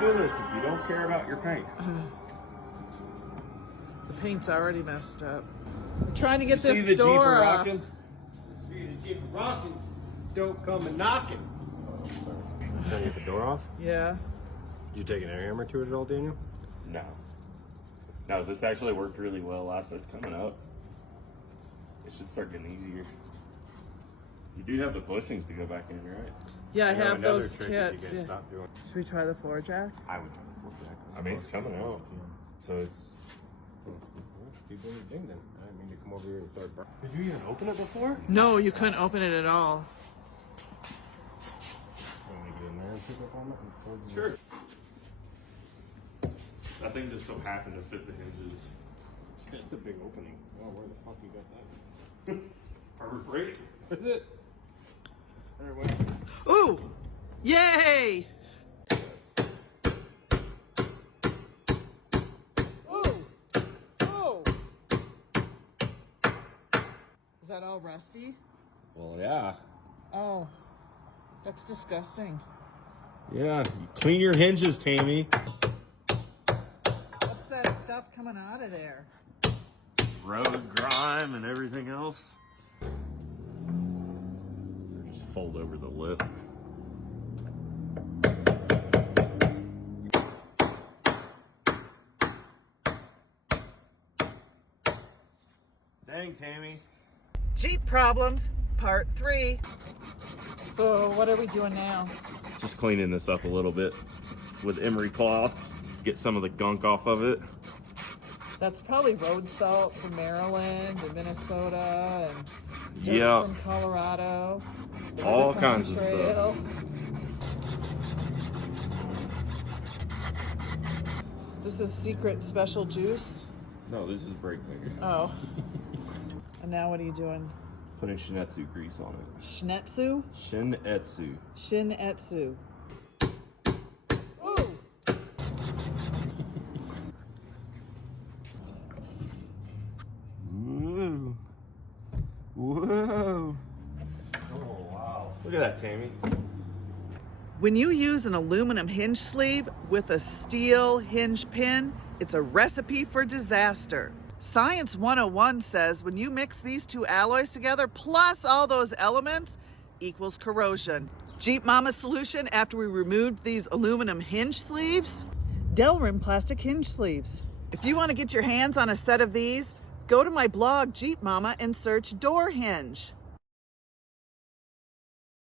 do this if you don't care about your paint? The paint's already messed up. I'm trying to get See this the Jeep door a off. rocking? See, the Jeep rocking, don't come a knocking. Trying to get the door off? Yeah. Did you take an air hammer to it at all, Daniel? No. No, this actually worked really well last. It's coming up. It should start getting easier. You do have the bushings to go back in, right? Yeah, I know have another those trick that kits. you guys Yeah. stop doing. Should we try the floor jack? I would try the full jack. I mean, it's coming out. So it's... People are ding then. I mean to come over here and start burning. Did you even open it before? No, you couldn't open it at all. Want me to get in there and pick up on it? And towards the- Sure. That thing just so happened to fit the hinges. It's a big opening. Oh, where the fuck you got that? Harbor Freight? Is it? There, wait. Ooh! Yay! Ooh! Oh! Is that all rusty? Well, yeah. Oh, that's disgusting. Yeah. You clean your hinges, Tammy. What's that stuff coming out of there? Road grime and everything else. Or just fold over the lip. Dang, Tammy. Jeep problems, part 3. So what are we doing now? Just cleaning this up a little bit with emery cloths. Get some of the gunk off of it. That's probably road salt from Maryland and Minnesota and dirt Yep. from Colorado. the All river from kinds the of stuff. trail. This is secret special juice. No, this is brake cleaner. Oh. And now what are you doing? Putting Shin-Etsu grease on it. Shin-Etsu? Shin-Etsu. Shin-Etsu. Ooh. Whoa. Whoa. Oh, wow. Look at that, Tammy. When you use an aluminum hinge sleeve with a steel hinge pin, it's a recipe for disaster. Science 101 says when you mix these two alloys together, plus all those elements, equals corrosion. Jeep Mama's solution after we removed these aluminum hinge sleeves? Delrin plastic hinge sleeves. If you want to get your hands on a set of these, go to my blog Jeep Mama and search door hinge.